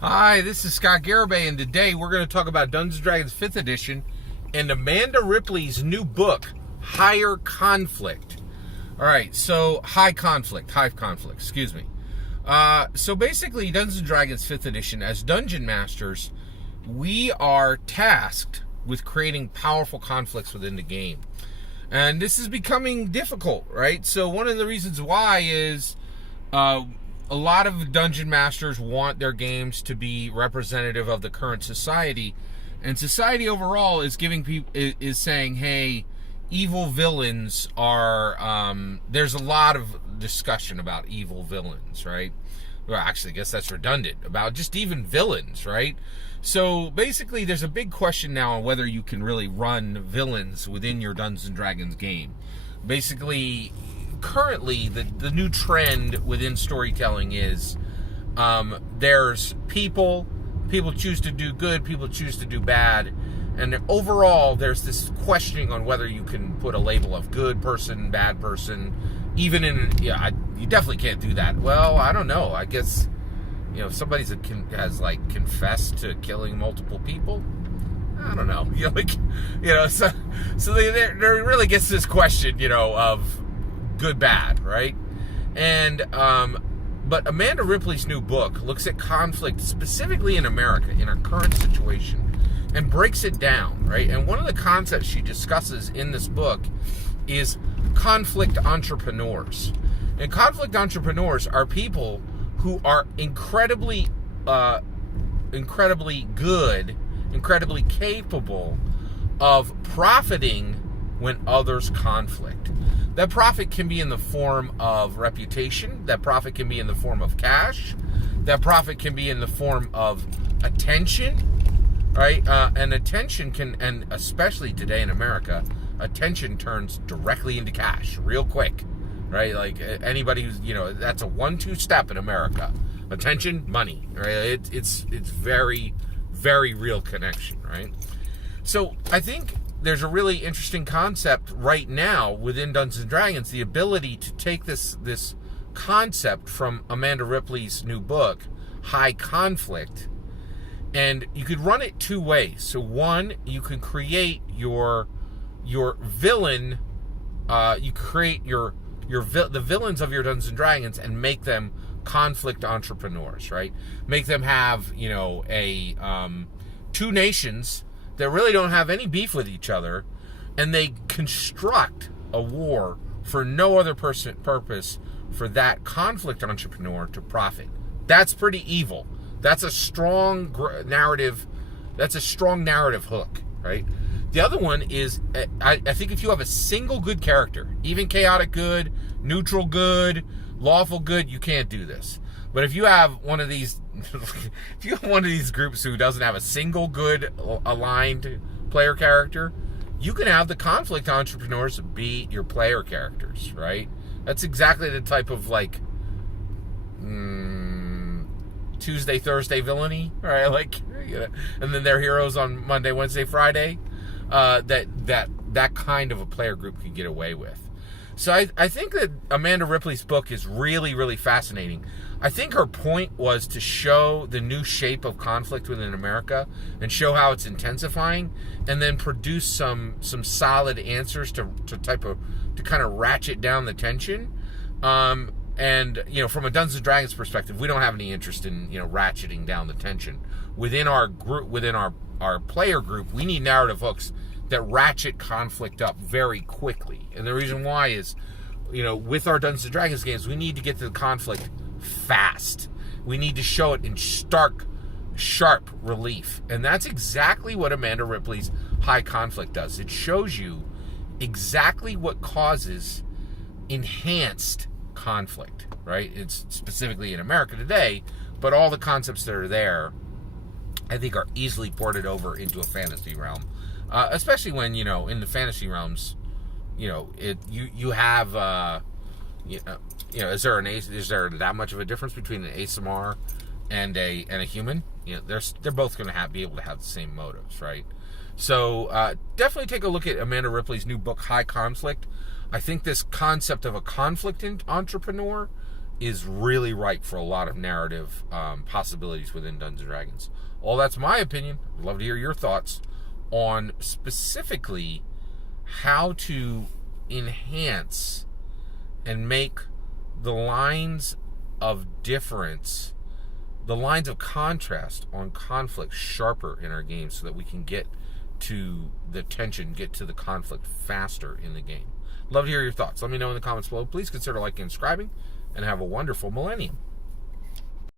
Hi, this is Scott Garibay, and today we're going to talk about Dungeons & Dragons 5th edition and Amanda Ripley's new book, Higher Conflict. All right, so Hive Conflict, excuse me. So basically, Dungeons & Dragons 5th edition, as Dungeon Masters, we are tasked with creating powerful conflicts within the game. And this is becoming difficult, right? So one of the reasons why is a lot of dungeon masters want their games to be representative of the current society, and society overall is giving people is saying, hey, evil villains are there's a lot of discussion about evil villains, right? Well, actually, I guess that's redundant, about just even villains, right? So basically, there's a big question now on whether you can really run villains within your Dungeons & Dragons game. Basically, currently, the new trend within storytelling is there's people choose to do good, people choose to do bad, and overall there's this questioning on whether you can put a label of good person, bad person, even in, you definitely can't do that. Well, I don't know, I guess, if somebody's has like confessed to killing multiple people, I don't know, so there really gets this question, of good, bad, right? And but Amanda Ripley's new book looks at conflict specifically in America, in our current situation, and breaks it down, right? And one of the concepts she discusses in this book is conflict entrepreneurs. And conflict entrepreneurs are people who are incredibly good, incredibly capable of profiting when others conflict. That profit can be in the form of reputation. That profit can be in the form of cash. That profit can be in the form of attention, right? And attention can, and especially today in America, attention turns directly into cash real quick, right? Like anybody who's, that's a 1-2 step in America. Attention, money, right? It's very, very real connection, right? So I think there's a really interesting concept right now within Dungeons & Dragons, the ability to take this concept from Amanda Ripley's new book, High Conflict, and you could run it two ways. So one, you can create your villain, you create the villains of your Dungeons & Dragons and make them conflict entrepreneurs, right? Make them have, two nations that really don't have any beef with each other, and they construct a war for no other purpose for that conflict entrepreneur to profit. That's pretty evil. That's a strong narrative. That's a strong narrative hook, right? The other one is, I think if you have a single good character, even chaotic good, neutral good, lawful good, you can't do this. But if you have one of these groups who doesn't have a single good aligned player character, you can have the conflict entrepreneurs be your player characters, right? That's exactly the type of Tuesday, Thursday villainy, right? And then they're heroes on Monday, Wednesday, Friday. That kind of a player group can get away with. So I think that Amanda Ripley's book is really, really fascinating. I think her point was to show the new shape of conflict within America and show how it's intensifying, and then produce some solid answers to kind of ratchet down the tension. And from a Dungeons & Dragons perspective, we don't have any interest in ratcheting down the tension within our group, within our player group. We need narrative hooks that ratchet conflict up very quickly. And the reason why is, with our Dungeons & Dragons games, we need to get to the conflict fast. We need to show it in stark, sharp relief. And that's exactly what Amanda Ripley's High Conflict does. It shows you exactly what causes enhanced conflict, right? It's specifically in America today, but all the concepts that are there, I think, are easily ported over into a fantasy realm. Especially when, in the fantasy realms, you have, is there that much of a difference between an ASMR and a human? They're both going to be able to have the same motives, right? So definitely take a look at Amanda Ripley's new book, High Conflict. I think this concept of a conflict entrepreneur is really ripe for a lot of narrative possibilities within Dungeons & Dragons. All that's my opinion. I'd love to hear your thoughts on specifically how to enhance and make the lines of difference, the lines of contrast on conflict sharper in our game so that we can get to the tension, get to the conflict faster in the game. Love to hear your thoughts. Let me know in the comments below. Please consider liking and subscribing, and have a wonderful millennium.